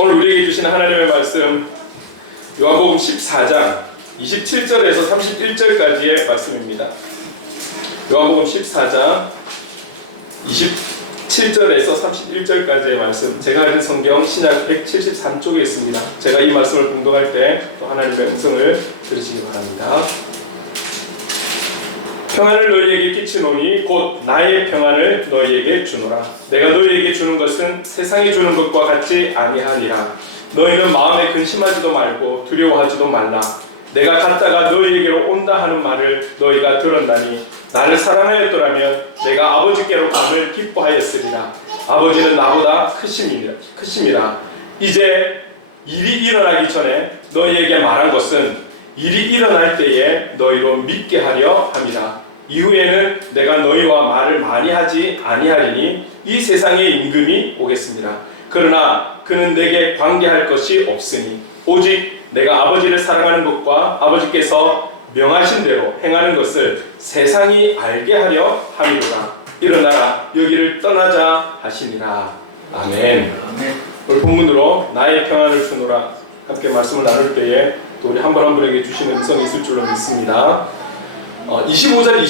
오늘 우리에게 주신 하나님의 말씀 요한복음 14장 27절에서 31절까지의 말씀입니다. 요한복음 14장 27절에서 31절까지의 말씀, 제가 읽은 성경 신약 173쪽에 있습니다. 제가 이 말씀을 봉독할 때 또 하나님의 음성을 들으시기 바랍니다. 평안을 너희에게 끼치노니 곧 나의 평안을 너희에게 주노라. 내가 너희에게 주는 것은 세상이 주는 것과 같지 아니하니라. 너희는 마음에 근심하지도 말고 두려워하지도 말라. 내가 갔다가 너희에게로 온다 하는 말을 너희가 들었나니 나를 사랑하였더라면 내가 아버지께로 감을 기뻐하였으리라. 아버지는 나보다 크심이라. 이제 일이 일어나기 전에 너희에게 말한 것은 일이 일어날 때에 너희로 믿게 하려 함이라. 이후에는 내가 너희와 말을 많이 하지 아니하리니 이 세상의 임금이 오겠습니다. 그러나 그는 내게 관계할 것이 없으니 오직 내가 아버지를 사랑하는 것과 아버지께서 명하신 대로 행하는 것을 세상이 알게 하려 함이로라. 일어나라, 여기를 떠나자 하시니라. 아멘. 오늘 본문으로 나의 평안을 주노라 함께 말씀을 나눌 때에 또 우리 한 분 한 분에게 주시는 음성이 있을 줄로 믿습니다. 25절,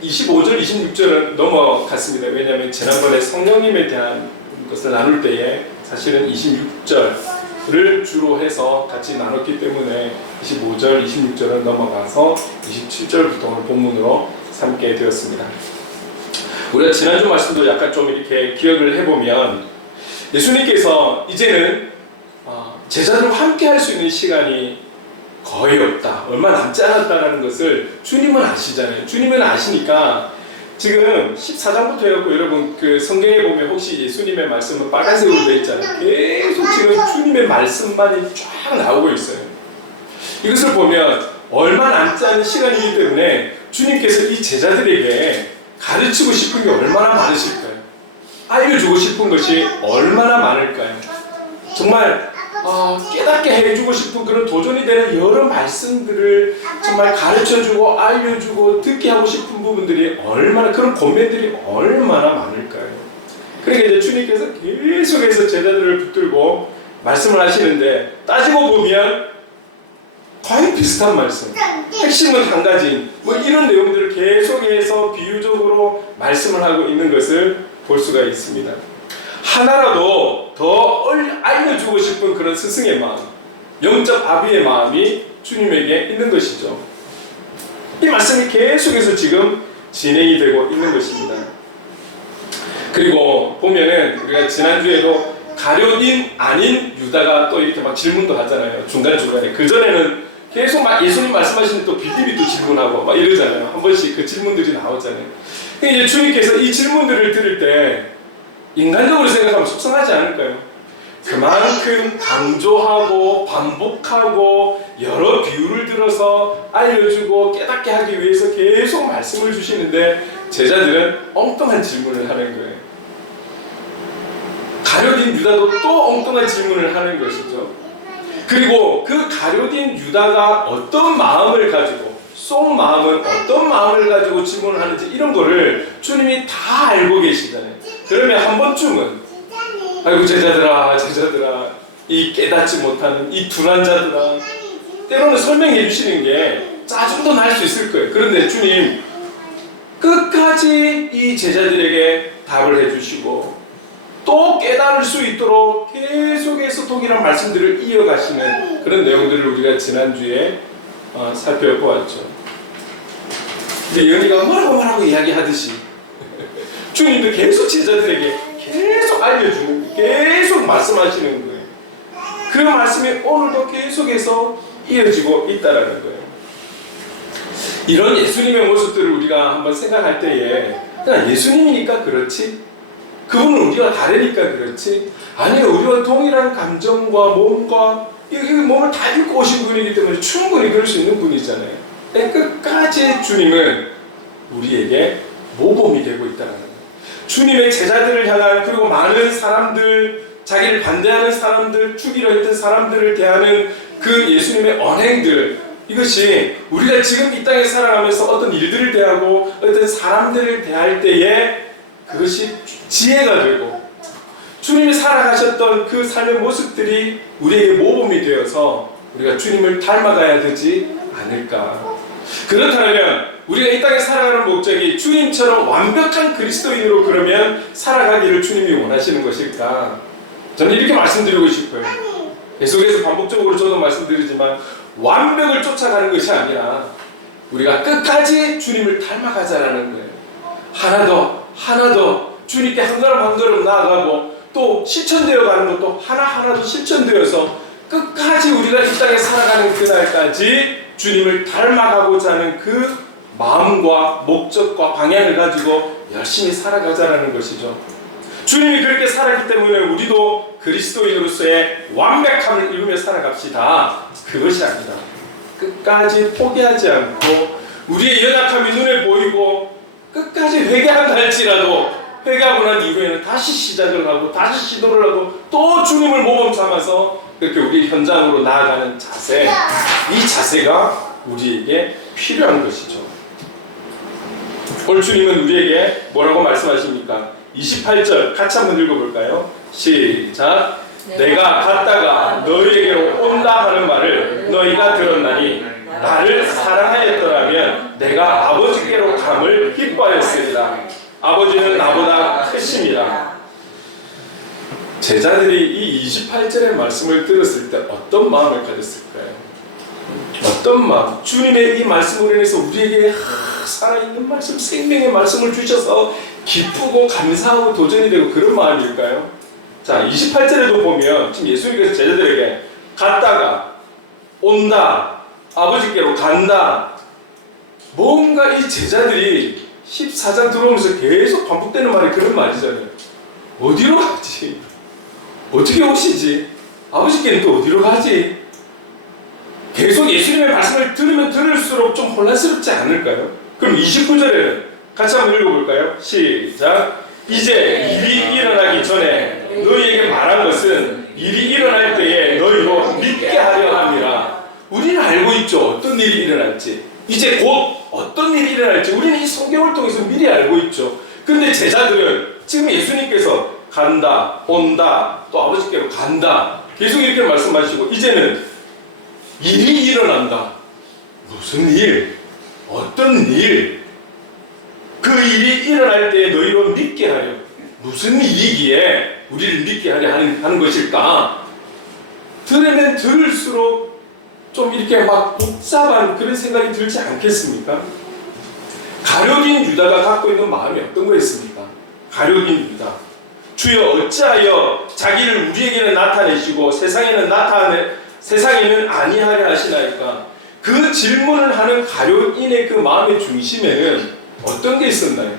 26절은 넘어갔습니다. 왜냐하면 지난번에 성령님에 대한 것을 나눌 때에 사실은 26절을 주로 해서 같이 나눴기 때문에 25절, 26절은 넘어가서 27절부터 오늘 본문으로 삼게 되었습니다. 우리가 지난주 말씀도 약간 좀 이렇게 기억을 해보면 예수님께서 이제는 제자들과 함께 할 수 있는 시간이 거의 없다, 얼마 남지 않았다라는 것을 주님은 아시잖아요. 주님은 아시니까 지금 14장부터 해갖고 여러분 그 성경에 보면 혹시 예수님의 말씀은 빨간색으로 되어 있잖아요. 계속 지금 주님의 말씀만이 쫙 나오고 있어요. 이것을 보면 얼마 남지 않은 시간이기 때문에 주님께서 이 제자들에게 가르치고 싶은 게 얼마나 많으실까요? 알려주고 싶은 것이 얼마나 많을까요? 정말 깨닫게 해주고 싶은 그런 도전이 되는 여러 말씀들을 정말 가르쳐주고 알려주고 듣게 하고 싶은 부분들이 얼마나, 그런 고민들이 얼마나 많을까요? 그러니까 이제 주님께서 계속해서 제자들을 붙들고 말씀을 하시는데 따지고 보면 거의 비슷한 말씀, 핵심은 한 가지, 뭐 이런 내용들을 계속해서 비유적으로 말씀을 하고 있는 것을 볼 수가 있습니다. 하나라도 더 알려주고 싶은 그런 스승의 마음, 영적 아비의 마음이 주님에게 있는 것이죠. 이 말씀이 계속해서 지금 진행이 되고 있는 것입니다. 그리고 보면은 우리가 지난주에도 가룟인 아닌 유다가 또 이렇게 막 질문도 하잖아요. 중간중간에. 그전에는 계속 막 예수님 말씀하시는 또 비비비도 질문하고 막 이러잖아요. 한 번씩 그 질문들이 나오잖아요. 이제 주님께서 이 질문들을 들을 때 인간적으로 생각하면 속상하지 않을까요? 그만큼 강조하고 반복하고 여러 비유를 들어서 알려주고 깨닫게 하기 위해서 계속 말씀을 주시는데 제자들은 엉뚱한 질문을 하는 거예요. 가룟인 유다도 또 엉뚱한 질문을 하는 것이죠. 그리고 그 가룟인 유다가 어떤 마음을 가지고, 속 마음은 어떤 마음을 가지고 질문을 하는지 이런 거를 주님이 다 알고 계시잖아요. 그러면 한 번쯤은 아이고 제자들아 이 깨닫지 못하는 이 둔한 자들아, 때로는 설명해 주시는 게 짜증도 날 수 있을 거예요. 그런데 주님 끝까지 이 제자들에게 답을 해주시고 또 깨달을 수 있도록 계속해서 동일한 말씀들을 이어가시는 그런 내용들을 우리가 지난주에 살펴보았죠. 근데 연희가 뭐라고 이야기하듯이 주님도 계속 제자들에게 계속 알려주는, 계속 말씀하시는 거예요. 그 말씀이 오늘도 계속해서 이어지고 있다라는 거예요. 이런 예수님의 모습들을 우리가 한번 생각할 때에 그냥 예수님이니까 그렇지? 그분은 우리와 다르니까 그렇지? 아니요, 우리와 동일한 감정과 몸과 이 몸을 다 입고 오신 분이기 때문에 충분히 그럴 수 있는 분이잖아요. 끝까지 주님은 우리에게 모범이 되고 있다는 거예요. 주님의 제자들을 향한, 그리고 많은 사람들, 자기를 반대하는 사람들, 죽이려 했던 사람들을 대하는 그 예수님의 언행들, 이것이 우리가 지금 이 땅에 살아가면서 어떤 일들을 대하고 어떤 사람들을 대할 때에 그것이 지혜가 되고 주님이 살아가셨던 그 삶의 모습들이 우리에게 모범이 되어서 우리가 주님을 닮아가야 되지 않을까. 그렇다면 우리가 이 땅에 살아가는 목적이 주님처럼 완벽한 그리스도인으로 그러면 살아가기를 주님이 원하시는 것일까? 저는 이렇게 말씀드리고 싶어요. 계속해서 반복적으로 저도 말씀드리지만 완벽을 쫓아가는 것이 아니라 우리가 끝까지 주님을 닮아가자라는 거예요. 하나 더 주님께 한 걸음 한 걸음 나아가고 또 실천되어 가는 것도 하나하나도 실천되어서 끝까지 우리가 이 땅에 살아가는 그날까지 주님을 닮아가고자 하는 그 마음과 목적과 방향을 가지고 열심히 살아가자라는 것이죠. 주님이 그렇게 살았기 때문에 우리도 그리스도인으로서의 완벽함을 이루며 살아갑시다. 그것이 아니라 끝까지 포기하지 않고 우리의 연약함이 눈에 보이고 끝까지 회개한다 할지라도 회개하고 난 이후에는 다시 시작을 하고 다시 시도를 하고 또 주님을 모범 삼아서 그렇게 우리 현장으로 나아가는 자세, 이 자세가 우리에게 필요한 것이죠. 오늘 주님은 우리에게 뭐라고 말씀하십니까? 28절 같이 한번 읽어볼까요? 시작. 내가 갔다가 너희에게로 온다 하는 말을 너희가 들었나니 나를 사랑하였더라면 내가 아버지께로 감을 기뻐하였으리라. 아버지는 나보다 크십니다. 제자들이 이 28절의 말씀을 들었을 때 어떤 마음을 가졌을까요? 어떤 마음? 주님의 이 말씀으로 인해서 우리에게 살아있는 말씀, 생명의 말씀을 주셔서 기쁘고 감사하고 도전이 되고 그런 마음일까요? 자, 28절에도 보면 지금 예수님께서 제자들에게 갔다가 온다, 아버지께로 간다, 뭔가 이 제자들이 14장 들어오면서 계속 반복되는 말이 그런 말이잖아요. 어디로 가지? 어떻게 오시지? 아버지께는 또 어디로 가지? 계속 예수님의 말씀을 들으면 들을수록 좀 혼란스럽지 않을까요? 그럼 29절에는 같이 한번 읽어볼까요? 시작. 이제 일이 일어나기 전에 너희에게 말한 것은 일이 일어날 때에 너희로 믿게 하려 함이라. 우리는 알고 있죠. 어떤 일이 일어날지. 이제 곧 어떤 일이 일어날지 우리는 이 성경을 통해서 미리 알고 있죠. 근데 제자들은 지금 예수님께서 간다, 온다, 또 아버지께로 간다 계속 이렇게 말씀하시고 이제는 일이 일어난다. 무슨 일? 어떤 일? 그 일이 일어날 때 너희로 믿게 하려. 무슨 일이기에 우리를 믿게 하려 하는 것일까? 들으면 들을수록 좀 이렇게 막 복잡한 그런 생각이 들지 않겠습니까? 가룟인 유다가 갖고 있는 마음이 어떤 거였습니까? 가룟인 유다. 주여 어찌하여 자기를 우리에게는 나타내시고 세상에는 아니하려 하시나이까? 그 질문을 하는 가룟인의 그 마음의 중심에는 어떤 게 있었나요?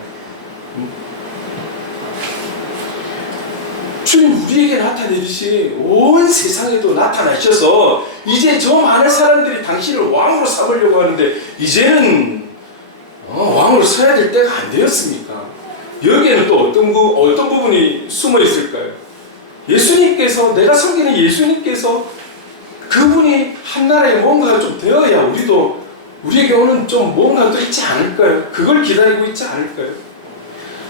주님 우리에게 나타내듯이 온 세상에도 나타나셔서 이제 저 많은 사람들이 당신을 왕으로 삼으려고 하는데 이제는 왕으로 서야 될 때가 안 되었습니까? 여기에는 또 어떤 부분이 숨어 있을까요? 예수님께서, 내가 섬기는 예수님께서 그분이 한나라에 뭔가가 좀 되어야 우리에게 오는 좀 뭔가 또 있지 않을까요? 그걸 기다리고 있지 않을까요?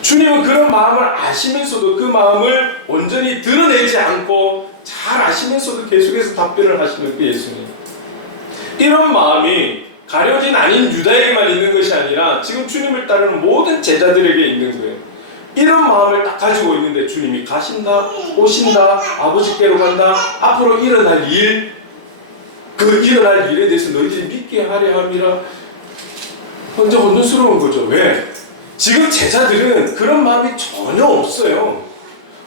주님은 그런 마음을 아시면서도 그 마음을 온전히 드러내지 않고 잘 아시면서도 계속해서 답변을 하시는 그 예수님. 이런 마음이 가룟인 아닌 유다에게만 있는 것이 아니라 지금 주님을 따르는 모든 제자들에게 있는 거예요. 이런 마음을 딱 가지고 있는데 주님이 가신다, 오신다, 아버지께로 간다, 앞으로 일어날 일, 그 일어날 일에 대해서 너희들이 믿게 하려 함이라. 혼자 혼돈스러운 거죠. 왜? 지금 제자들은 그런 마음이 전혀 없어요.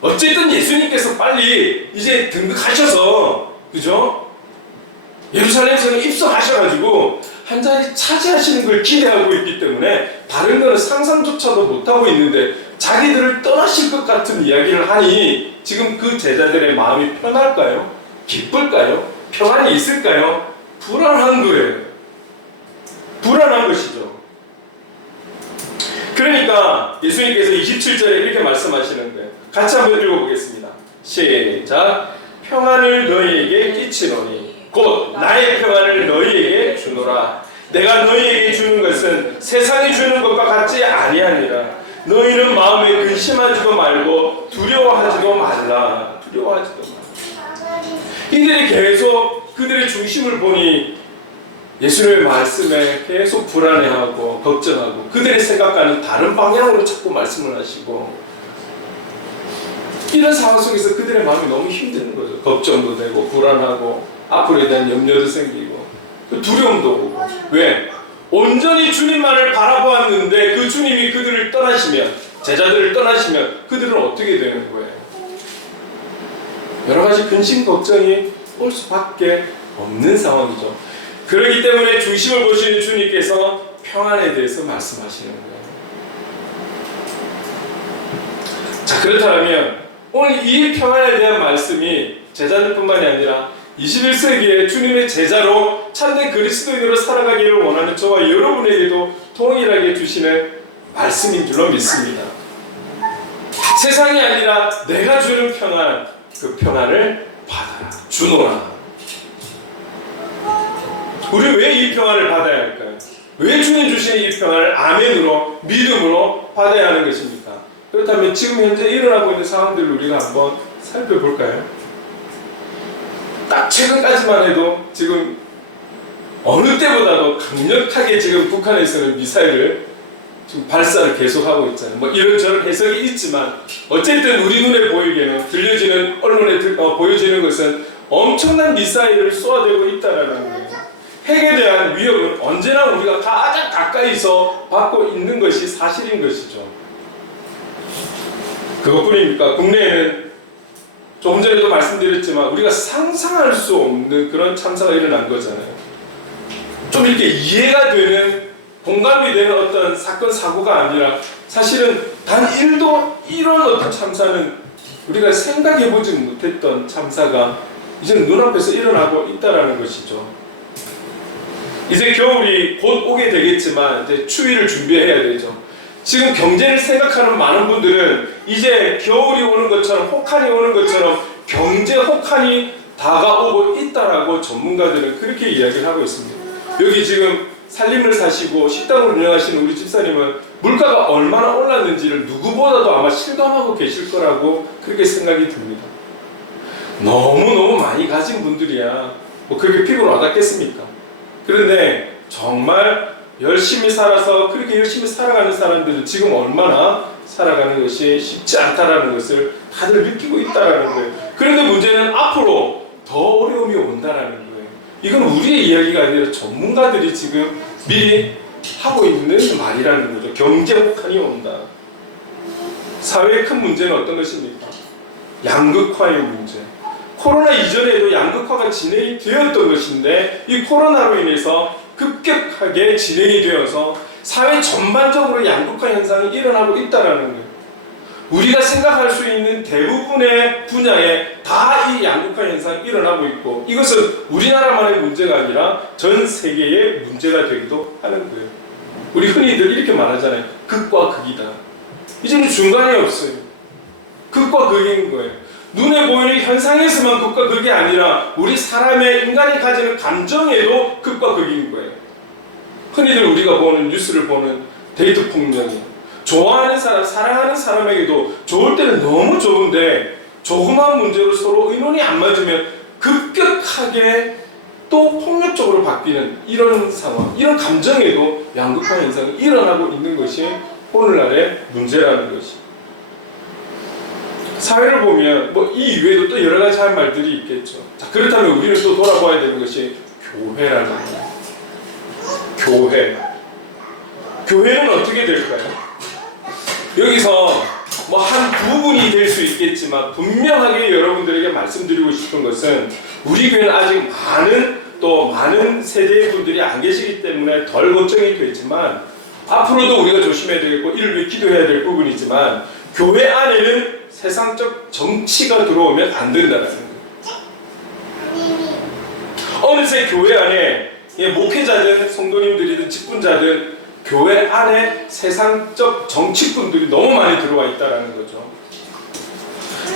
어쨌든 예수님께서 빨리 이제 등극하셔서, 그죠? 예루살렘에서 입성하셔가지고 한 자리 차지하시는 걸 기대하고 있기 때문에 다른 거는 상상조차도 못하고 있는데 자기들을 떠나실 것 같은 이야기를 하니 지금 그 제자들의 마음이 편할까요? 기쁠까요? 평안이 있을까요? 불안한 거예요. 불안한 것이죠. 그러니까 예수님께서 27절에 이렇게 말씀하시는 거예요. 같이 한번 읽어보겠습니다. 시작. 평안을 너희에게 끼치노니 곧 나의 평안을 너희에게 주노라. 내가 너희에게 주는 것은 세상이 주는 것과 같지 아니하니라. 너희는 마음을 마음에 근심하지도 말고 두려워하지도 말라. 두려워하지도 말라. 이들이 계속 그들의 중심을 보니 예수님의 말씀에 계속 불안해하고 걱정하고 그들의 생각과는 다른 방향으로 자꾸 말씀을 하시고, 이런 상황 속에서 그들의 마음이 너무 힘든 거죠. 걱정도 되고 불안하고 앞으로에 대한 염려도 생기고 두려움도 오고. 왜? 온전히 주님만을 바라보았는데 그 주님이 그들을 떠나시면, 제자들을 떠나시면 그들은 어떻게 되는 거예요? 여러 가지 근심 걱정이 올 수밖에 없는 상황이죠. 그렇기 때문에 중심을 보시는 주님께서 평안에 대해서 말씀하시는 거예요. 자, 그렇다면 오늘 이 평안에 대한 말씀이 제자들뿐만이 아니라 21세기에 주님의 제자로 참된 그리스도인으로 살아가기를 원하는 저와 여러분에게도 동일하게 주시는 말씀인 줄로 믿습니다. 세상이 아니라 내가 주는 평안, 그 평안을 받아라, 주노라. 우리 왜 이 평안을 받아야 할까요? 왜 주님 주시는 이 평안을 아멘으로, 믿음으로 받아야 하는 것입니까? 그렇다면 지금 현재 일어나고 있는 상황들을 우리가 한번 살펴볼까요? 딱 최근까지만 해도 지금 어느 때보다도 강력하게 지금 북한에서는 미사일을 지금 발사를 계속하고 있잖아요. 뭐 이런저런 해석이 있지만 어쨌든 우리 눈에 보이기에는, 들려지는 언론에 보여지는 것은 엄청난 미사일을 쏘아대고 있다라는 거예요. 핵에 대한 위협은 언제나 우리가 가장 가까이서 받고 있는 것이 사실인 것이죠. 그것뿐입니까? 국내에는 조금 전에도 말씀드렸지만 우리가 상상할 수 없는 그런 참사가 일어난 거잖아요. 좀 이렇게 이해가 되는, 공감이 되는 어떤 사건, 사고가 아니라 사실은 단 1도 이런 어떤 참사는 우리가 생각해보지 못했던 참사가 이제 눈앞에서 일어나고 있다는 것이죠. 이제 겨울이 곧 오게 되겠지만 이제 추위를 준비해야 되죠. 지금 경제를 생각하는 많은 분들은 이제 겨울이 오는 것처럼, 혹한이 오는 것처럼 경제 혹한이 다가오고 있다라고 전문가들은 그렇게 이야기를 하고 있습니다. 여기 지금 살림을 사시고 식당을 운영하시는 우리 집사님은 물가가 얼마나 올랐는지를 누구보다도 아마 실감하고 계실 거라고 그렇게 생각이 듭니다. 너무너무 많이 가진 분들이야 뭐 그렇게 피부를 와닿겠습니까? 그런데 정말 열심히 살아서 그렇게 열심히 살아가는 사람들은 지금 얼마나 살아가는 것이 쉽지 않다라는 것을 다들 느끼고 있다라는 거예요. 그런데 문제는 앞으로 더 어려움이 온다라는 거예요. 이건 우리의 이야기가 아니라 전문가들이 지금 미리 하고 있는 말이라는 거죠. 경제 혹한이 온다. 사회의 큰 문제는 어떤 것입니까? 양극화의 문제. 코로나 이전에도 양극화가 진행이 되었던 것인데 이 코로나로 인해서 급격하게 진행이 되어서 사회 전반적으로 양극화 현상이 일어나고 있다는 거예요. 우리가 생각할 수 있는 대부분의 분야에 다 이 양극화 현상이 일어나고 있고, 이것은 우리나라만의 문제가 아니라 전 세계의 문제가 되기도 하는 거예요. 우리 흔히들 이렇게 말하잖아요. 극과 극이다. 이제는 중간이 없어요. 극과 극인 거예요. 눈에 보이는 현상에서만 극과 극이 아니라 우리 사람의, 인간이 가지는 감정에도 극과 극인 거예요. 흔히들 우리가 보는, 뉴스를 보는 데이트 폭력이, 좋아하는 사람, 사랑하는 사람에게도 좋을 때는 너무 좋은데 조그만 문제로 서로 의논이 안 맞으면 급격하게 또 폭력적으로 바뀌는 이런 상황, 이런 감정에도 양극화 현상이 일어나고 있는 것이 오늘날의 문제라는 것이. 사회를 보면 뭐 이 이외에도 또 여러 가지 할 말들이 있겠죠. 자, 그렇다면 우리는 또 돌아봐야 되는 것이 교회라는 거예요. 교회. 교회는 어떻게 될까요? 여기서 뭐 한 부분이 될 수 있겠지만 분명하게 여러분들에게 말씀드리고 싶은 것은 우리 교회는 아직 많은 세대의 분들이 안 계시기 때문에 덜 걱정이 되지만 앞으로도 우리가 조심해야 되겠고 이를 위해 기도해야 될 부분이지만 교회 안에는 세상적 정치가 들어오면 안 된다는 거예요. 어느새 교회 안에 목회자든 성도님들이든 직분자든 교회 안에 세상적 정치꾼들이 너무 많이 들어와 있다는 거죠.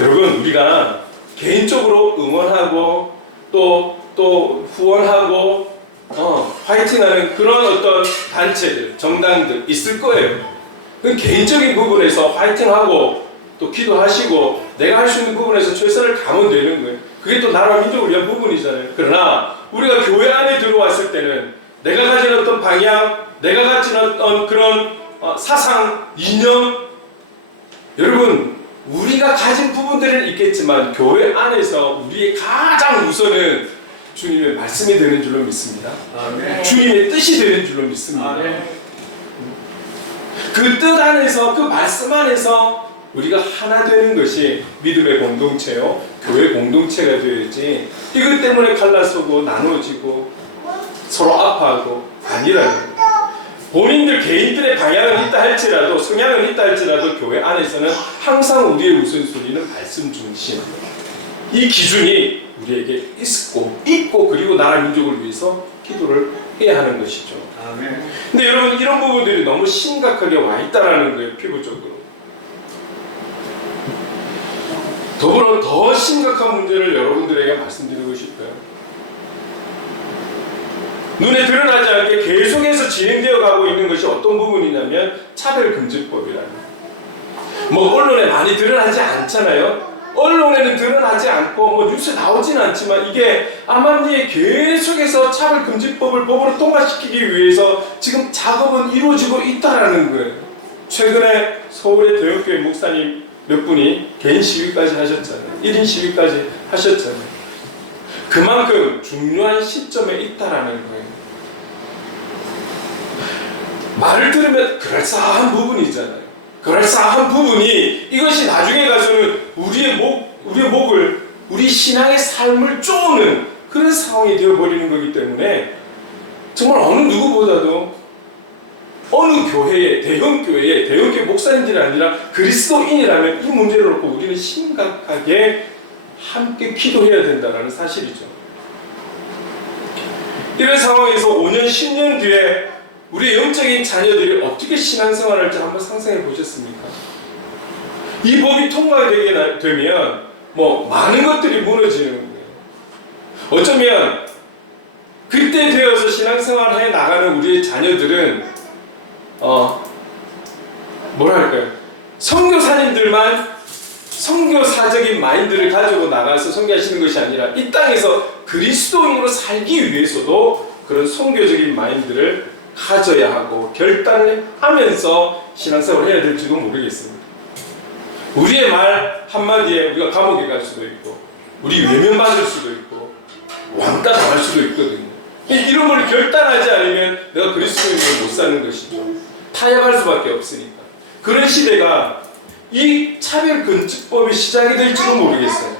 여러분, 우리가 개인적으로 응원하고 또 후원하고 화이팅하는 그런 어떤 단체들, 정당들 있을 거예요. 그 개인적인 부분에서 화이팅하고 또 기도하시고 내가 할 수 있는 부분에서 최선을 다하면 되는 거예요. 그게 또 나라 민족을 위한 부분이잖아요. 그러나 우리가 교회 안에 들어왔을 때는 내가 가진 어떤 방향, 내가 가진 어떤 그런 사상, 이념, 여러분 우리가 가진 부분들은 있겠지만 교회 안에서 우리의 가장 우선은 주님의 말씀이 되는 줄로 믿습니다. 아멘. 주님의 뜻이 되는 줄로 믿습니다. 아멘. 그 뜻 안에서, 그 말씀 안에서 우리가 하나 되는 것이 믿음의 공동체요, 교회 공동체가 되어야지 이것 때문에 갈라서고 나누어지고 서로 아파하고 아니라는 거예요. 본인들 개인들의 방향은 있다 할지라도, 성향은 있다 할지라도 교회 안에서는 항상 우리의 우선순위는 말씀 중심, 이 기준이 우리에게 있고 그리고 나라 민족을 위해서 기도를 해야 하는 것이죠. 아멘. 근데 여러분 이런 부분들이 너무 심각하게 와 있다라는 거예요. 피부적으로. 더불어 더 심각한 문제를 여러분들에게 말씀드리고 싶어요. 눈에 드러나지 않게 계속해서 진행되어 가고 있는 것이 어떤 부분이냐면 차별금지법이라는, 뭐 언론에 많이 드러나지 않잖아요. 언론에는 드러나지 않고 뭐 뉴스에 나오진 않지만 이게 암암리에 계속해서 차별금지법을 법으로 통과시키기 위해서 지금 작업은 이루어지고 있다라는 거예요. 최근에 서울의 대형교회 목사님 몇 분이 개인 시위까지 하셨잖아요. 1인 시위까지 하셨잖아요. 그만큼 중요한 시점에 있다라는 거예요. 말을 들으면 그럴싸한 부분이잖아요. 그럴싸한 부분이 이것이 나중에 가서는 우리의 목을, 우리 신앙의 삶을 쪼는 그런 상황이 되어버리는 거기 때문에 정말 어느 누구보다도 어느 교회에, 대형교회에, 대형교회 목사님들이 아니라 그리스도인이라면 이 문제를 놓고 우리는 심각하게 함께 기도해야 된다는 사실이죠. 이런 상황에서 5년, 10년 뒤에 우리 영적인 자녀들이 어떻게 신앙생활을 할지 한번 상상해 보셨습니까? 이 법이 통과되게 되면 뭐 많은 것들이 무너지는 거예요. 어쩌면 그때 되어서 신앙생활을 해 나가는 우리의 자녀들은 뭐랄까요? 선교사님들만 선교사적인 마인드를 가지고 나가서 선교하시는 것이 아니라 이 땅에서 그리스도인으로 살기 위해서도 그런 선교적인 마인드를 가져야 하고 결단을 하면서 신앙생활을 해야 될지도 모르겠습니다. 우리의 말 한마디에 우리가 감옥에 갈 수도 있고 우리 외면받을 수도 있고 왕따 당할 수도 있거든요. 이런 걸 결단하지 않으면 내가 그리스도인으로 못 사는 것이죠. 타협할 수밖에 없으니까. 그런 시대가 이 차별금지법이 시작이 될지도 모르겠어요.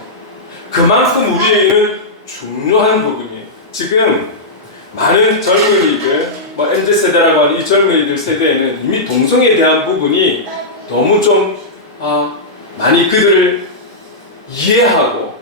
그만큼 우리에게는 중요한 부분이에요. 지금 많은 젊은이들, MZ세대라고 하는 이 젊은이들 세대에는 이미 동성애에 대한 부분이 너무 좀 많이 그들을 이해하고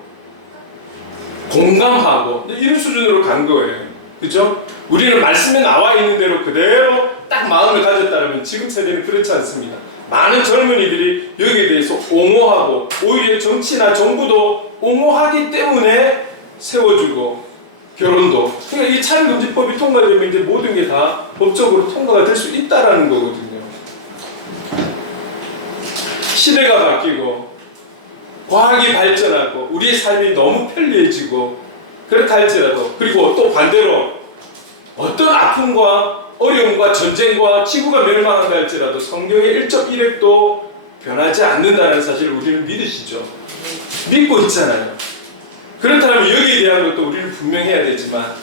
공감하고 이런 수준으로 간 거예요. 그죠? 우리는 말씀에 나와 있는 대로 그대로 딱 마음을 가졌다면 지금 세대는 그렇지 않습니다. 많은 젊은이들이 여기에 대해서 옹호하고 오히려 정치나 정부도 옹호하기 때문에 세워주고 결혼도. 그러니까 이 차별금지법이 통과되면 이제 모든 게 다 법적으로 통과가 될 수 있다라는 거거든요. 시대가 바뀌고 과학이 발전하고 우리의 삶이 너무 편리해지고 그렇다 할지라도, 그리고 또 반대로 어떤 아픔과 어려움과 전쟁과 지구가 멸망한다 할지라도 성경의 1.1획도 변하지 않는다는 사실을 우리는 믿으시죠? 믿고 있잖아요. 그렇다면 여기에 대한 것도 우리는 분명해야 되지만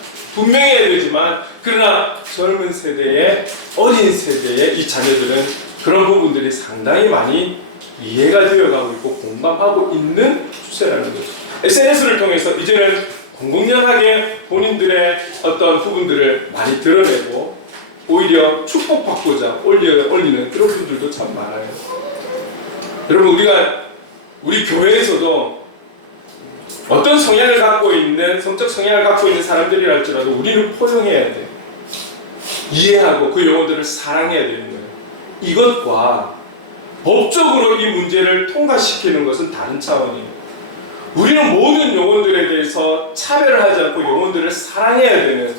그러나 젊은 세대의, 어린 세대의 이 자녀들은 그런 부분들이 상당히 많이 이해가 되어가고 있고 공감하고 있는 추세라는 거죠. SNS를 통해서 이제는 공공연하게 본인들의 어떤 부분들을 많이 드러내고 오히려 축복받고자 올리는 그런 분들도 참 많아요. 여러분, 우리 교회에서도 어떤 성향을 갖고 있는, 성적 성향을 갖고 있는 사람들이라 할지라도 우리는 포용해야 돼요. 이해하고 그 영혼들을 사랑해야 되는 거예요. 이것과 법적으로 이 문제를 통과시키는 것은 다른 차원이에요. 우리는 모든 영혼들에 대해서 차별을 하지 않고 영혼들을 사랑해야 되는,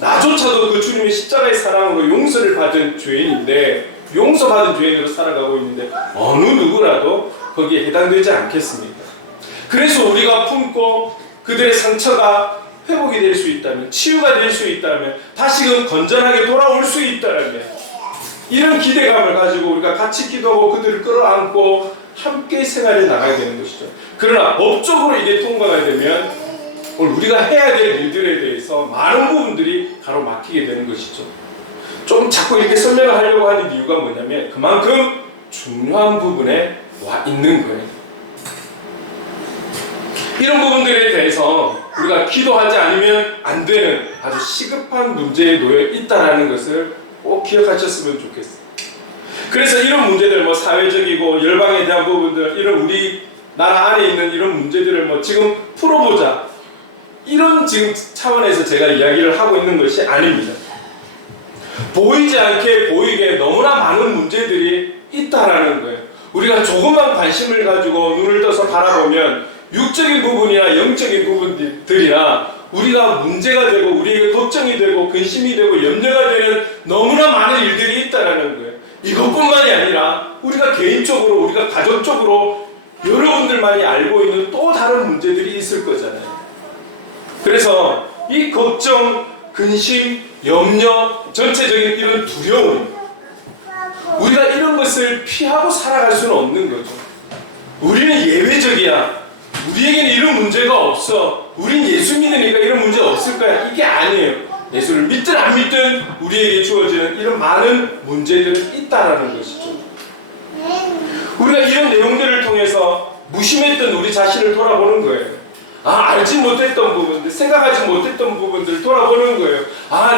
나조차도 그 주님의 십자가의 사랑으로 용서를 받은 죄인인데 용서받은 죄인으로 살아가고 있는데 어느 누구라도 거기에 해당되지 않겠습니까? 그래서 우리가 품고 그들의 상처가 회복이 될 수 있다면, 치유가 될 수 있다면, 다시금 건전하게 돌아올 수 있다면, 이런 기대감을 가지고 우리가 같이 기도하고 그들을 끌어안고 함께 생활해 나가야 되는 것이죠. 그러나 법적으로 이게 통과가 되면 오늘 우리가 해야 될 일들에 대해서 많은 부분들이 가로막히게 되는 것이죠. 좀 자꾸 이렇게 설명을 하려고 하는 이유가 뭐냐면 그만큼 중요한 부분에 와 있는 거예요. 이런 부분들에 대해서 우리가 기도하지 않으면 안 되는 아주 시급한 문제에 놓여 있다는 것을 꼭 기억하셨으면 좋겠어요. 그래서 이런 문제들, 사회적이고 열방에 대한 부분들, 이런 우리 나라 안에 있는 이런 문제들을 지금 풀어보자, 이런 지금 차원에서 제가 이야기를 하고 있는 것이 아닙니다. 보이지 않게 보이게 너무나 많은 문제들이 있다라는 거예요. 우리가 조금만 관심을 가지고 눈을 떠서 바라보면 육적인 부분이나 영적인 부분들이나 우리가 문제가 되고 우리에게 걱정이 되고 근심이 되고 염려가 되는 너무나 많은 일들이 있다라는 거예요. 이것뿐만이 아니라 우리가 개인적으로, 우리가 가정적으로 여러분들만이 알고 있는 또 다른 문제들이 있을 거잖아요. 그래서 이 걱정, 근심, 염려, 전체적인 이런 두려움, 우리가 이런 것을 피하고 살아갈 수는 없는 거죠. 우리는 예외적이야. 우리에게는 이런 문제가 없어. 우린 예수 믿으니까 이런 문제 없을 거야. 이게 아니에요. 예수를 믿든 안 믿든 우리에게 주어지는 이런 많은 문제들은 있다라는 것이죠. 우리가 이런 내용들을 통해서 무심했던 우리 자신을 돌아보는 거예요. 알지 못했던 부분들, 생각하지 못했던 부분들을 돌아보는 거예요.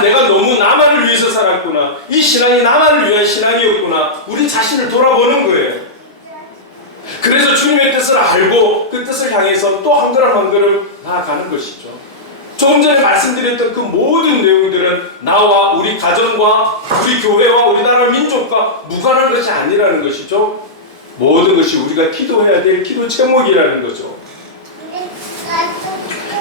내가 너무 나만을 위해서 살았구나. 이 신앙이 나만을 위한 신앙이었구나. 우리 자신을 돌아보는 거예요. 그래서 주님의 뜻을 알고 그 뜻을 향해서 또 한 걸음 한 걸음 나아가는 것이죠. 조금 전에 말씀드렸던 그 모든 내용들은 나와 우리 가정과 우리 교회와 우리나라 민족과 무관한 것이 아니라는 것이죠. 모든 것이 우리가 기도해야 될 기도 제목이라는 거죠.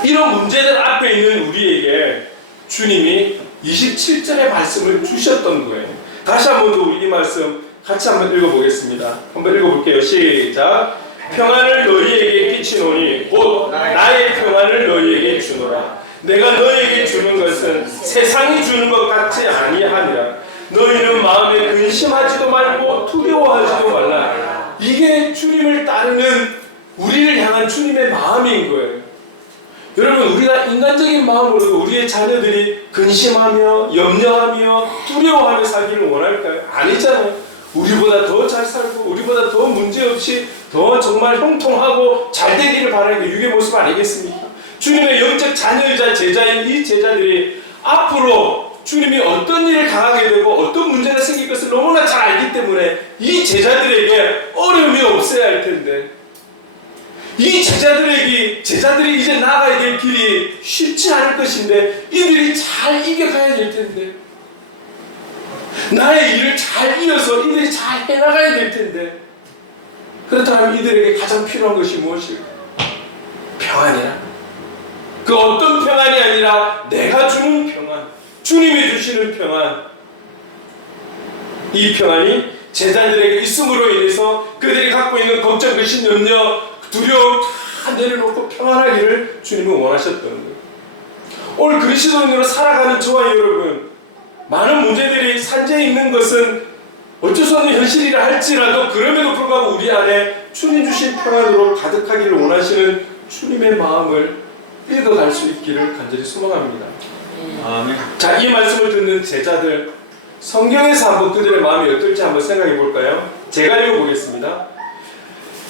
이런 문제들 앞에 있는 우리에게 주님이 27절의 말씀을 주셨던 거예요. 다시 한번 더 우리 이 말씀 같이 한번 읽어보겠습니다. 한번 읽어볼게요. 시작. 평안을 너희에게 끼치노니 곧 나의 평안을 너희에게 주노라. 내가 너희에게 주는 것은 세상이 주는 것 같지 아니하니라. 너희는 마음에 근심하지도 말고 두려워하지도 말라. 이게 주님을 따르는 우리를 향한 주님의 마음인 거예요. 여러분, 우리가 인간적인 마음으로도 우리의 자녀들이 근심하며 염려하며 두려워하며 살기를 원할까요? 아니잖아요. 우리보다 더 잘 살고 우리보다 더 문제없이 더 정말 형통하고 잘 되기를 바라는 게 육의 모습 아니겠습니까? 주님의 영적 자녀이자 제자인 이 제자들이 앞으로 주님이 어떤 일을 당하게 되고 어떤 문제가 생길 것을 너무나 잘 알기 때문에 이 제자들에게 어려움이 없어야 할 텐데, 이 제자들이 이제 나아가야 될 길이 쉽지 않을 것인데 이들이 잘 이겨가야 될 텐데, 나의 일을 잘 이어서 이들이 잘 해나가야 될 텐데, 그렇다면 이들에게 가장 필요한 것이 무엇일까? 평안이라. 그 어떤 평안이 아니라 내가 주는 평안, 주님이 주시는 평안. 이 평안이 제자들에게 있음으로 인해서 그들이 갖고 있는 걱정, 근심, 염려, 두려움 다 내려놓고 평안하기를 주님은 원하셨던 거예요. 오늘 그리스도인으로 살아가는 저와 여러분, 많은 문제들이 산재해 있는 것은 어쩔 수 없는 현실이라 할지라도 그럼에도 불구하고 우리 안에 주님 주신 평안으로 가득하기를 원하시는 주님의 마음을 읽어갈 수 있기를 간절히 소망합니다. 아멘. 자, 이 말씀을 듣는 제자들, 성경에서 한번 그들의 마음이 어떨지 한번 생각해 볼까요? 제가 읽어보겠습니다.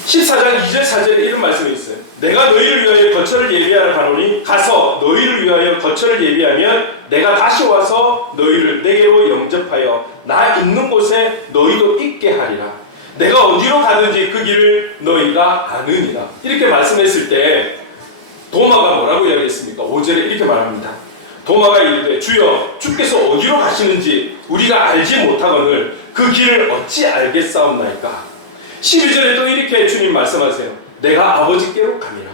14장 2절 4절에 이런 말씀이 있어요. 내가 너희를 위하여 거처를 예비하러 가노니 가서 너희를 위하여 거처를 예비하면 내가 다시 와서 너희를 내게로 영접하여 나 있는 곳에 너희도 있게 하리라. 내가 어디로 가든지 그 길을 너희가 아느니라. 이렇게 말씀했을 때 도마가 뭐라고 이야기했습니까? 5절에 이렇게 말합니다. 도마가 이르되 주여 주께서 어디로 가시는지 우리가 알지 못하거늘 그 길을 어찌 알겠사옵나이까. 12절에 또 이렇게 주님 말씀하세요. 내가 아버지께로 가니라.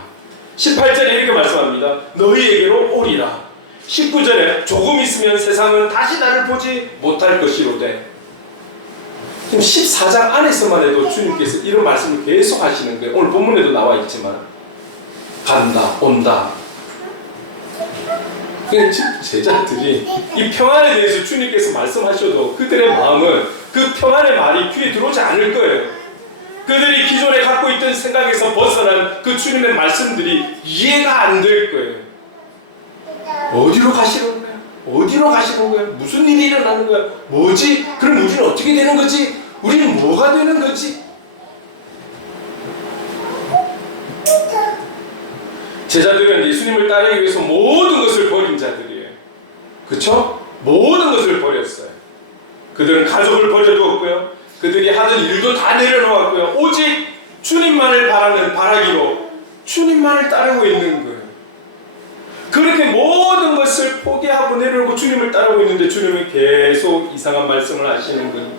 18절에 이렇게 말씀합니다. 너희에게로 오리라. 19절에 조금 있으면 세상은 다시 나를 보지 못할 것이로되. 지금 14장 안에서만 해도 주님께서 이런 말씀을 계속 하시는 거예요. 오늘 본문에도 나와 있지만 간다, 온다. 그냥 지금 제자들이 이 평안에 대해서 주님께서 말씀하셔도 그들의 마음은 그 평안의 말이 귀에 들어오지 않을 거예요. 그들이 기존에 갖고 있던 생각에서 벗어난 그 주님의 말씀들이 이해가 안 될 거예요. 어디로 가시는 거야? 어디로 가시는 거야? 무슨 일이 일어나는 거야? 뭐지? 그럼 우리는 어떻게 되는 거지? 우리는 뭐가 되는 거지? 제자들은 예수님을 따르기 위해서 모든 것을 버린 자들이에요. 그쵸? 모든 것을 버렸어요. 그들은 가족을 버려두었고요. 그들이 하던 일도 다 내려놓았고요. 오직 주님만을 바라기로 주님만을 따르고 있는 거예요. 그렇게 모든 것을 포기하고 내려놓고 주님을 따르고 있는데 주님은 계속 이상한 말씀을 하시는 거예요.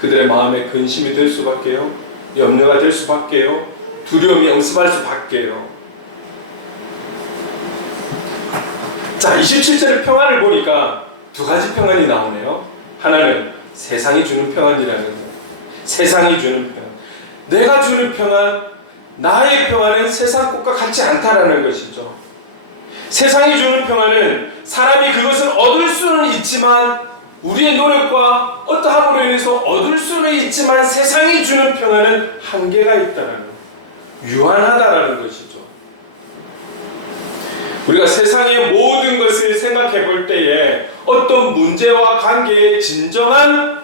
그들의 마음에 근심이 될 수밖에요. 염려가 될 수밖에요. 두려움이 응습할 수밖에요. 자, 27절의 평안을 보니까 두 가지 평안이 나오네요. 하나는 세상이 주는 평안이라는 거예요. 세상이 주는 평안. 내가 주는 평안, 나의 평안은 세상 것과 같지 않다라는 것이죠. 세상이 주는 평안은 사람이 그것을 얻을 수는 있지만 우리의 노력과 어떠함으로 인해서 얻을 수는 있지만 세상이 주는 평안은 한계가 있다는 거예요. 유한하다라는 것이죠. 우리가 세상의 모든 것을 생각해 볼 때에 어떤 문제와 관계의 진정한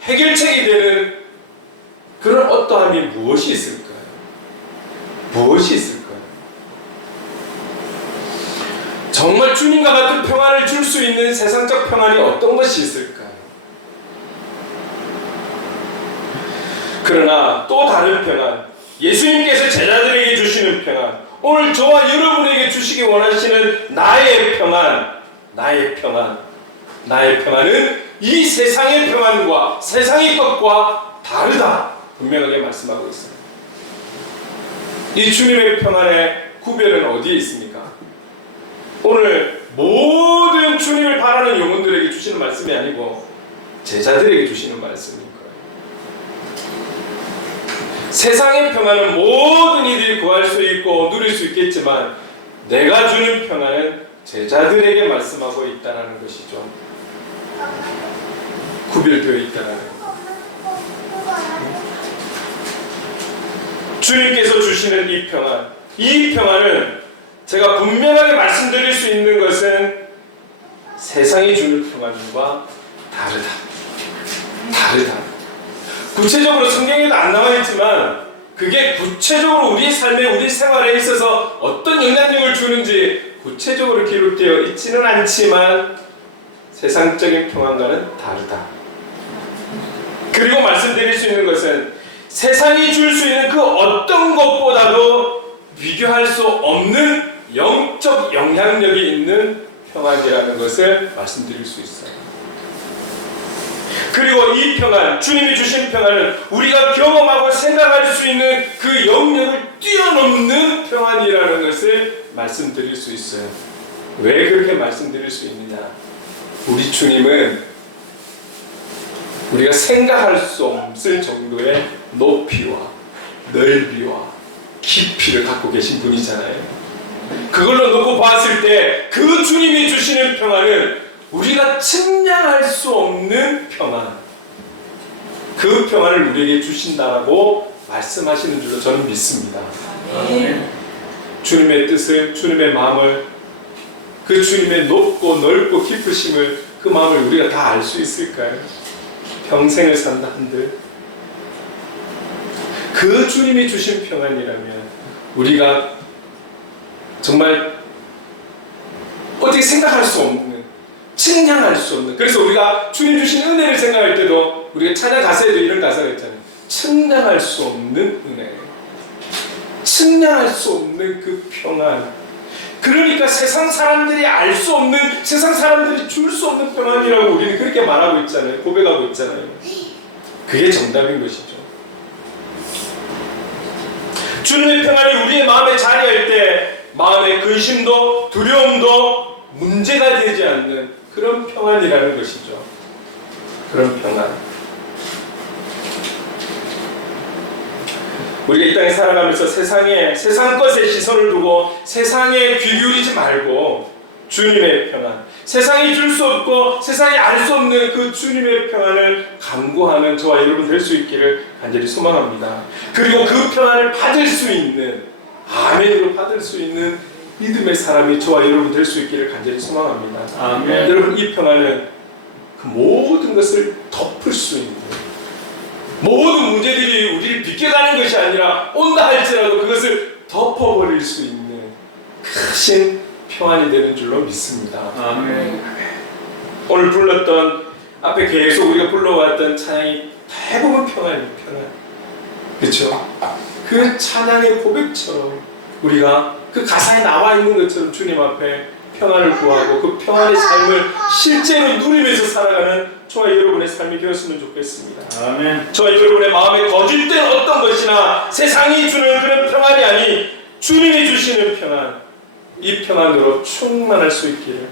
해결책이 되는 그런 어떠함이 무엇이 있을까요? 무엇이 있을까요? 정말 주님과 같은 평안을 줄 수 있는 세상적 평안이 어떤 것이 있을까요? 그러나 또 다른 평안, 예수님께서 제자들에게 주시는 평안, 오늘 저와 여러분에게 주시기 원하시는 나의 평안, 나의 평안은 이 세상의 평안과 세상의 것과 다르다. 분명하게 말씀하고 있어요. 이 주님의 평안의 구별은 어디에 있습니까? 오늘 모든 주님을 바라는 영혼들에게 주시는 말씀이 아니고 제자들에게 주시는 말씀인 거예요. 세상의 평안은 모든 이들이 구할 수 있고 누릴 수 있겠지만 내가 주는 평안은 제자들에게 말씀하고 있다는 것이죠. 구별되어 있다는 거예요. 주님께서 주시는 이 평안은 제가 분명하게 말씀드릴 수 있는 것은 세상이 주는 평안과 다르다. 구체적으로 성경에도 안 나와 있지만 그게 구체적으로 우리 삶에 우리 생활에 있어서 어떤 영향력을 주는지 구체적으로 기록되어 있지는 않지만 세상적인 평안과는 다르다. 그리고 말씀드릴 수 있는 것은 세상이 줄 수 있는 그 어떤 것보다도 비교할 수 없는 영적 영향력이 있는 평안이라는 것을 말씀드릴 수 있어요. 그리고 이 평안, 주님이 주신 평안은 우리가 경험하고 생각할 수 있는 그 영역을 뛰어넘는 평안이라는 것을 말씀드릴 수 있어요. 왜 그렇게 말씀드릴 수 있느냐? 우리 주님은 우리가 생각할 수 없을 정도의 높이와 넓이와 깊이를 갖고 계신 분이잖아요. 그걸로 놓고 봤을 때 그 주님이 주시는 평안은 우리가 측량할 수 없는 평안, 그 평안을 우리에게 주신다고 말씀하시는 줄로 저는 믿습니다. 주님의 뜻을, 주님의 마음을, 그 주님의 높고 넓고 깊으심을, 그 마음을 우리가 다 알 수 있을까요? 평생을 산다 한들 그 주님이 주신 평안이라면 우리가 정말 어떻게 생각할 수 없는, 측량할 수 없는, 그래서 우리가 주님 주신 은혜를 생각할 때도 우리가 찬양 가사에도 이런 가사가 있잖아요. 측량할 수 없는 은혜, 측량할 수 없는 그 평안. 그러니까 세상 사람들이 알 수 없는, 세상 사람들이 줄 수 없는 평안이라고 우리는 그렇게 말하고 있잖아요. 고백하고 있잖아요. 그게 정답인 것이죠. 주님의 평안이 우리의 마음에 자리할 때 마음의 근심도 두려움도 문제가 되지 않는 그런 평안이라는 것이죠. 그런 평안. 우리가 이 땅에 살아가면서 세상 것에 시선을 두고 세상에 귀 기울이지 말고 주님의 평안, 세상이 줄 수 없고 세상이 알 수 없는 그 주님의 평안을 간구하는 저와 여러분 될 수 있기를 간절히 소망합니다. 그리고 그 평안을 받을 수 있는, 아멘으로 받을 수 있는 믿음의 사람이 저와 여러분 될 수 있기를 간절히 소망합니다. 아멘. 여러분, 이 평안은 그 모든 것을 덮을 수 있는, 모든 문제들이 우리를 비껴가는 것이 아니라 온다 할지라도 그것을 덮어버릴 수 있는 크신 평안이 되는 줄로 믿습니다. 아멘. 오늘 불렀던, 앞에 계속 우리가 불러왔던 찬양이 대부분 평안이에요. 평안. 그렇죠? 그 찬양의 고백처럼 우리가 그 가사에 나와 있는 것처럼 주님 앞에 평안을 구하고 그 평안의 삶을 실제로 누리면서 살아가는 저와 여러분의 삶이 되었으면 좋겠습니다. 아멘. 저와 여러분의 마음에 거짓된 어떤 것이나 세상이 주는 그런 평안이 아닌 주님이 주시는 평안, 이 평안으로 충만할 수 있기를,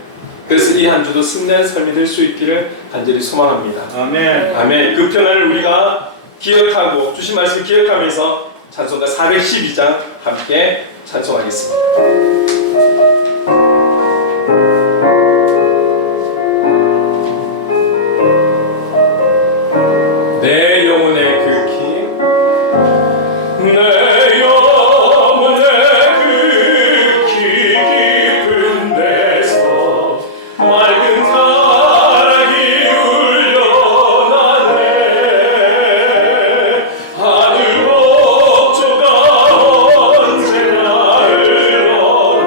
그래서 이 한 주도 승리한 삶이 될 수 있기를 간절히 소망합니다. 아멘. 아멘. 그 평안을 우리가 기억하고 주신 말씀 기억하면서 찬송가 412장 함께 찬송하겠습니다. 내 영혼의 그 길, 내 영혼의 그 깊은 데서 맑은 타락이 울려나네. 하늘 옥조가 언제나 흘러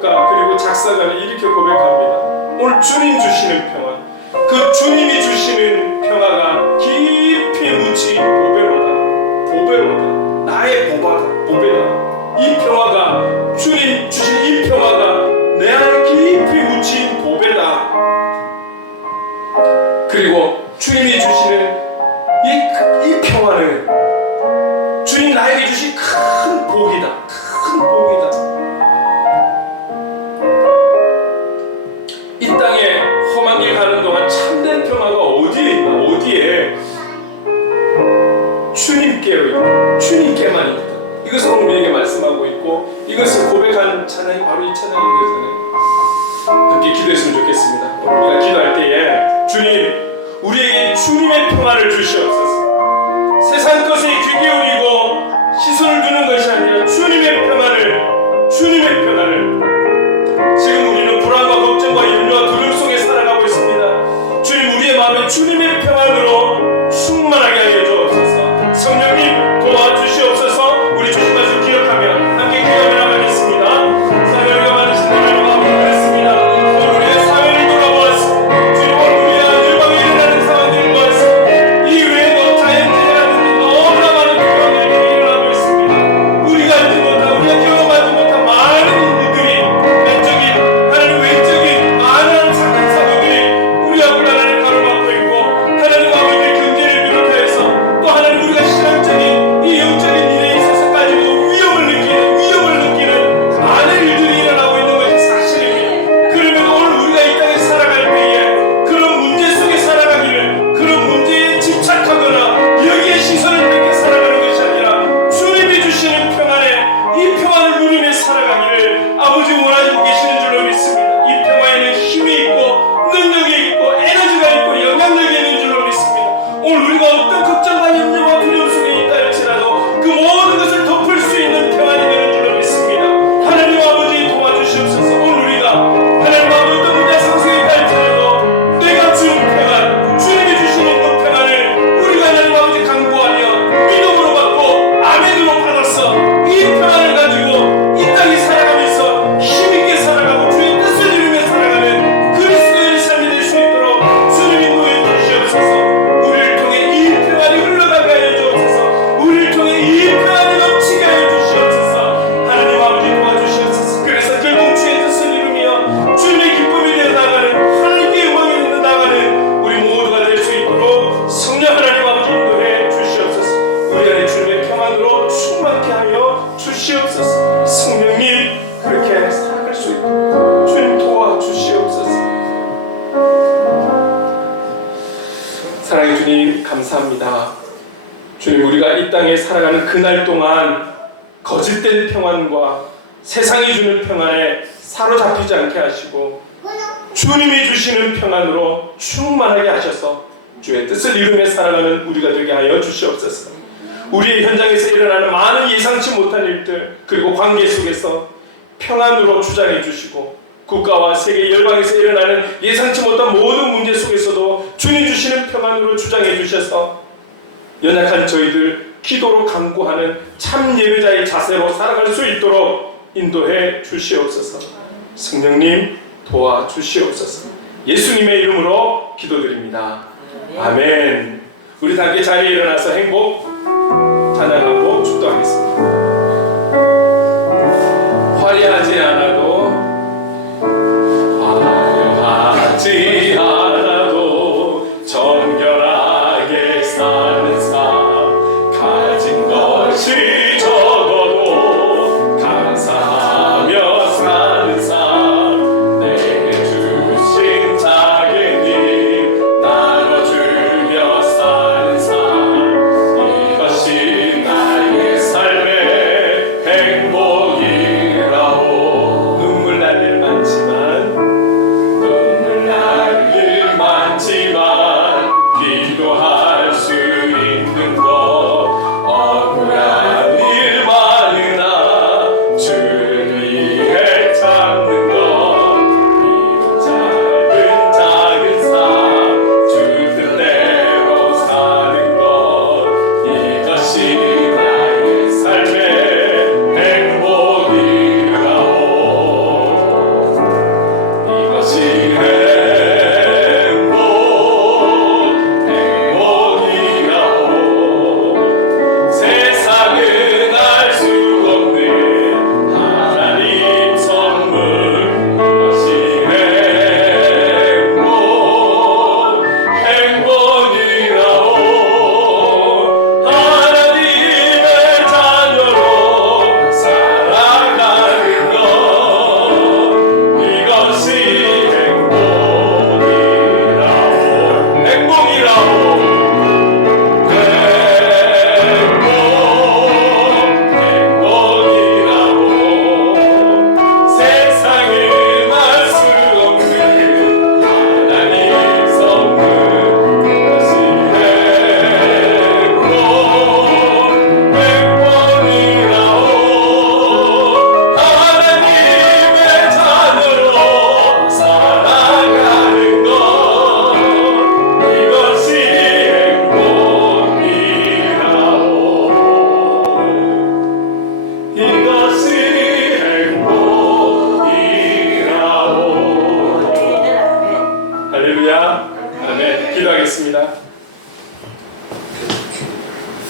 작곡가 그리고 작사가는 이렇게 고백합니다. 오늘 주님 주시는 평화, 그 주님이 주시는 평화가 깊이 묻힌 보배로다. 보배로다. 나의 보배다. 이 평화가, 주님 주신 이 평화가 내 안에 깊이 묻힌 보배다. 그리고 주님이 주시는 이 평화는 주님 나에게 주신 큰 복이다. 큰 복이다. 이 땅에 험한 길 가는 동안 참된 평화가 어디에 있나? 어디에? 주님께로 있다. 주님께만 있다. 이것을 오늘 우리에게 말씀하고 있고, 이것을 고백한 찬양이 바로 이 찬양인 것을 함께 기도했으면 좋겠습니다. 우리가 기도할 때에 주님, 우리에게 주님의 평화를 주시옵소서. 세상 것에 귀 기울이고 시선을 두는 것이 아니라 주님의 평화를. 지금 우리는 불안과 걱정과 염려와 두려움 속에 살아가고 있습니다. 주님, 우리의 마음에 주님의 평안으로 충만하게 하여 주옵소서. 성령님 도와주시옵소서. 우리 주신 말씀 기억하며 함께 기도하며 나가겠습니다. 사랑과 많으신 하나님 아버지, 그랬습니다. 오늘 우리의 사회를 돌아보았습니다. 주님, 오늘 우리가 일방에 일어나는 상황들을 보았습니다. 이 외에도 자연재해라든지 너무나 많은 상황들이 일어나고 있습니다. 우리가 알지 못한, 우리가 경험하지 못한 많은 일들이, 외적인 많은 착한 사고들이 우리 앞을 하나님 가로막고 있고, 하나님 아버지의 경제를 비롯해서 또 하나님 우리가 신앙적인 이 영적인 일에 있어서까지도 위험을 느끼는 많은 일들이 일어나고 있는 것이 사실입니다. 그러면 오늘 우리가 이 땅에 살아갈 때에 그런 문제 속에 살아가기를, 그런 문제에 집착하거나 여기에 시선을 뺏겨 살아가는 것이 아니라 주님이 주시는 평안에 이 평안을 누리며 살아가기를 아버지 원하시고 계시는 줄로 믿습니다. 이 평화에는 힘이 있고 능력이 있고 에너지가 있고 영향력이 있는 줄로 믿습니다. 오늘 우리가 어떤 걱정과 염려와 두려움 속에 있다 할지라도 그 모든 것을 덮을 수 있는 평안이 되는 줄로 믿습니다. 하나님 아버지 도와주시옵소서. 오늘 우리가 하나님 아버지 어떤 문제 상승에 있다 할지라도 내가 준 평안, 주님이 주시는 그 평안을 우리가 하나님 아버지 강구하며 믿음으로 받고 아멘으로 받아서 이 평안을 가지고 이 땅에 살아가면서 힘있게 살아가고 주의 뜻을 이루며 살아가는 그리스도의 삶이 될 수 있도록 주님 인도해 주시옵소서. 우리를 통해 이 평안이 흘러가게 하여 주옵소서. 우리를 통해 이 평안이 넘치게 하여 주시옵소서. 하나님 아버지 도와주시옵소서. 그래서 결국 주의 뜻을 이루며 주님의 기쁨이 되어 나가는, 하나님께 영광이 되어 나가는 우리 모두가 될 수 있도록 성령 하나님 아버지 인도해 주시옵소서. 우리 안에 주님의 평안으로 충만케 하여 주시옵소서. 성령님, 그렇게 살아갈 수 있도록 주님 도와주시옵소서. 사랑의 주님, 감사합니다. 주님, 우리가 이 땅에 살아가는 그날 동안 거짓된 평안과 세상이 주는 평안에 사로잡히지 않게 하시고 주님이 주시는 평안으로 충만하게 하셔서 주의 뜻을 이루며 살아가는 우리가 되게 하여 주시옵소서. 우리의 현장에서 일어나는 많은 예상치 못한 일들, 그리고 관계 속에서 평안으로 주장해 주시고, 국가와 세계 열방에서 일어나는 예상치 못한 모든 문제 속에서도 주님 주시는 평안으로 주장해 주셔서 연약한 저희들 기도로 강구하는 참 예배자의 자세로 살아갈 수 있도록 인도해 주시옵소서. 성령님 도와주시옵소서. 예수님의 이름으로 기도드립니다. 아멘. 우리 다 함께 자리에 일어나서 행복 찬양하고 축도하겠습니다. 화려하지 않아도 정결하게 사는 삶, 가진 것이 적어도 감사하며 사는 삶, 내게 주신 작은 힘 나눠주며 사는 삶, 이것이 나의 삶의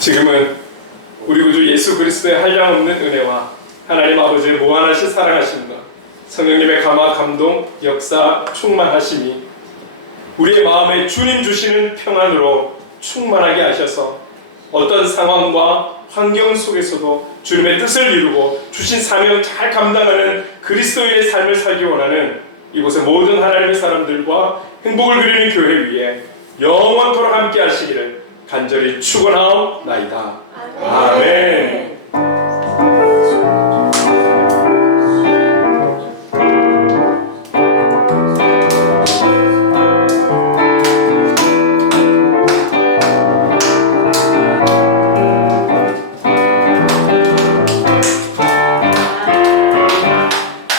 지금은 우리 구주 예수 그리스도의 한량없는 은혜와 하나님 아버지의 무한하신 사랑하심과 성령님의 감화 감동 역사 충만하심이 우리의 마음에 주님 주시는 평안으로 충만하게 하셔서 어떤 상황과 환경 속에서도 주님의 뜻을 이루고 주신 사명을 잘 감당하는 그리스도의 삶을 살기 원하는 이곳의 모든 하나님의 사람들과 행복을 그리는 교회 위에 영원토록 함께 하시기를 간절히 축원하옵나이다. 아멘.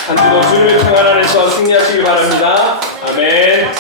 한 주도 주님의 평안 안에서 승리하시길 바랍니다. 아멘.